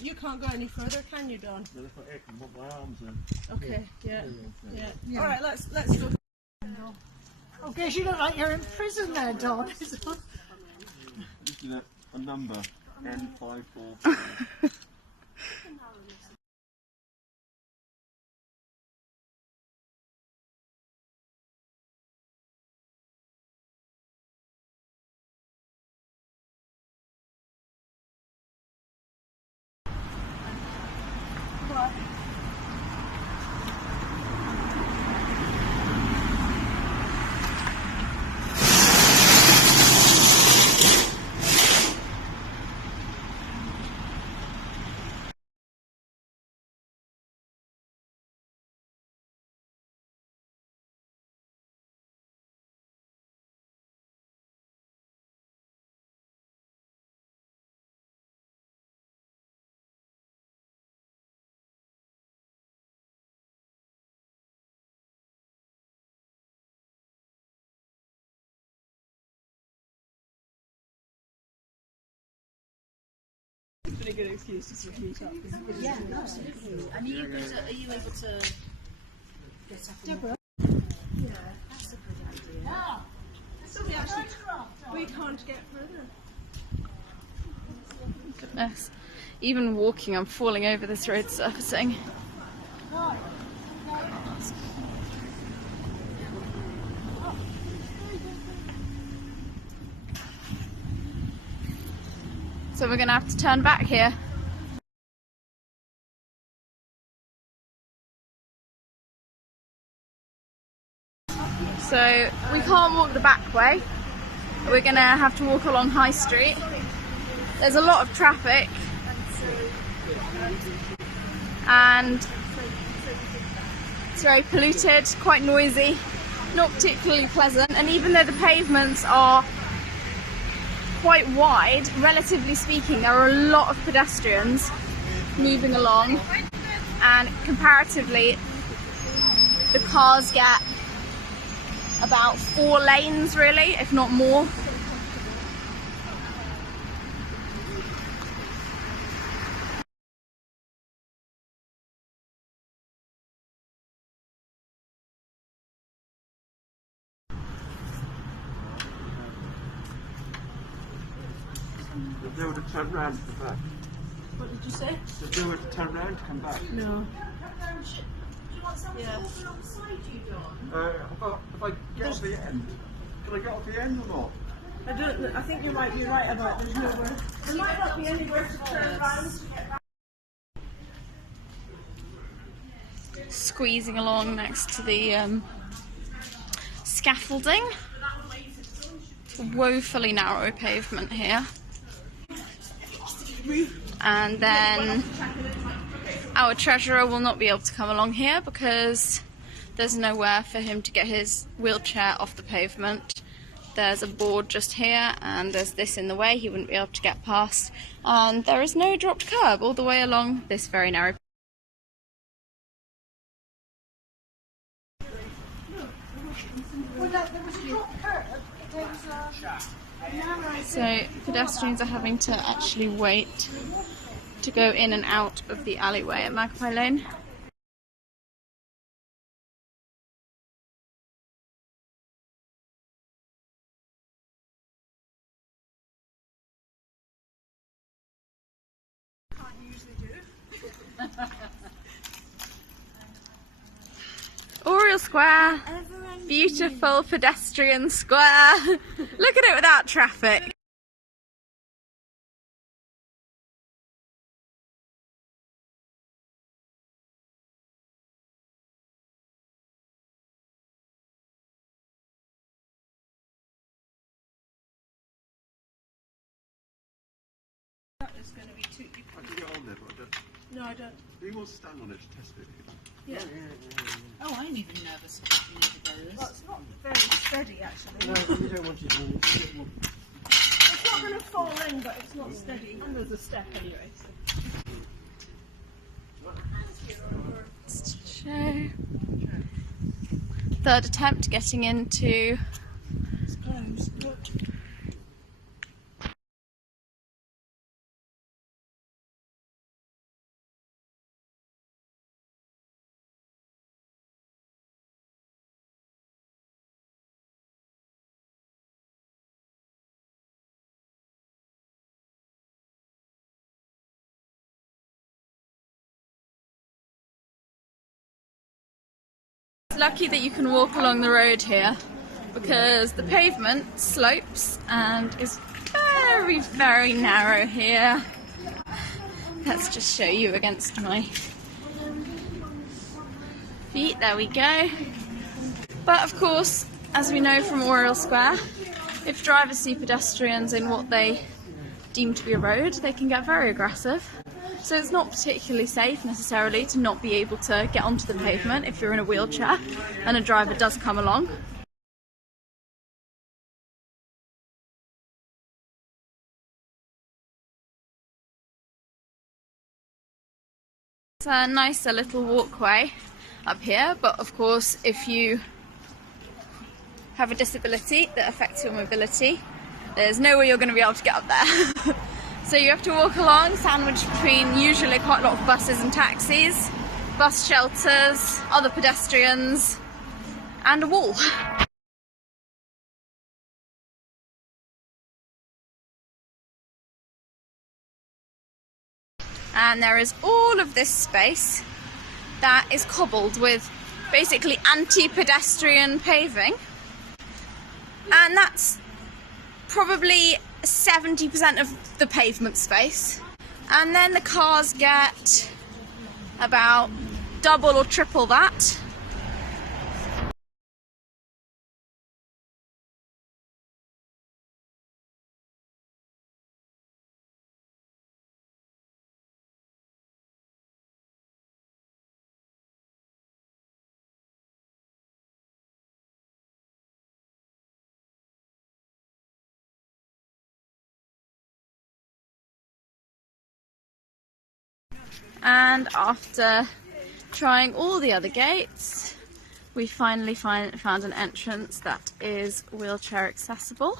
You can't go any further, can you, Don? No, if I can put my arms in. Okay, yeah. All right, let's go. Oh, guess you look like you're in prison there, Don. Just a number, N544. It's been a good excuse to sort of meet up. Yeah, absolutely. And are you able to get up and walk? Yeah, that's a good idea. We can't get further. Goodness. Even walking, I'm falling over this road surfacing. So we're going to have to turn back here. So we can't walk the back way. We're going to have to walk along High Street. There's a lot of traffic and it's very polluted, quite noisy, not particularly pleasant, and even though the pavements are quite wide, relatively speaking, there are a lot of pedestrians moving along, and comparatively the cars get about 4 lanes really, if not more. There's nowhere to turn round to come back. What did you say? There's nowhere to turn round to come back. No. Yeah. If I get off the end, can I get off the end or not? I think you might be right about there's nowhere. There might not be anywhere to turn around to get back. Squeezing along next to the scaffolding. It's a woefully narrow pavement here. And then our treasurer will not be able to come along here because there's nowhere for him to get his wheelchair off the pavement. There's a board just here and there's this in the way, he wouldn't be able to get past. And there is no dropped curb all the way along this very narrow. So pedestrians are having to actually wait to go in and out of the alleyway at Magpie Lane. Oriel Square, beautiful pedestrian square. Look at it without traffic. It's going to be too. I can get on there, but I don't. No, I don't. He wants to stand on it to test it. Yeah. Oh, I'm even nervous about being able to go this. Well, it's not very steady actually. No, you don't want it on. It's not going to fall in, but it's not steady. And there's a step anyway. So. Check. go. Third attempt getting into. It's closed. Look. It's lucky that you can walk along the road here because the pavement slopes and is very, very narrow here. Let's just show you against my feet. There we go. But of course, as we know from Oriel Square, if drivers see pedestrians in what they deem to be a road, they can get very aggressive. So it's not particularly safe necessarily to not be able to get onto the pavement if you're in a wheelchair and a driver does come along. It's a nicer little walkway up here, but of course if you have a disability that affects your mobility, there's no way you're going to be able to get up there. So you have to walk along, sandwiched between usually quite a lot of buses and taxis, bus shelters, other pedestrians, and a wall. And there is all of this space that is cobbled with basically anti-pedestrian paving. And that's probably 70% of the pavement space, and then the cars get about double or triple that. And after trying all the other gates, we finally found an entrance that is wheelchair accessible.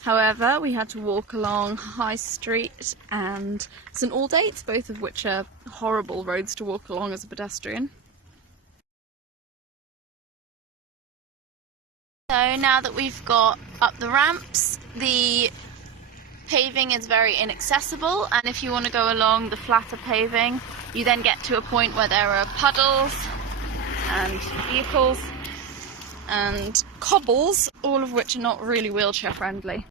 However, we had to walk along High Street and St Aldate's, both of which are horrible roads to walk along as a pedestrian. So now that we've got up the ramps, the paving is very inaccessible, and if you want to go along the flatter paving, you then get to a point where there are puddles and vehicles and cobbles, all of which are not really wheelchair friendly.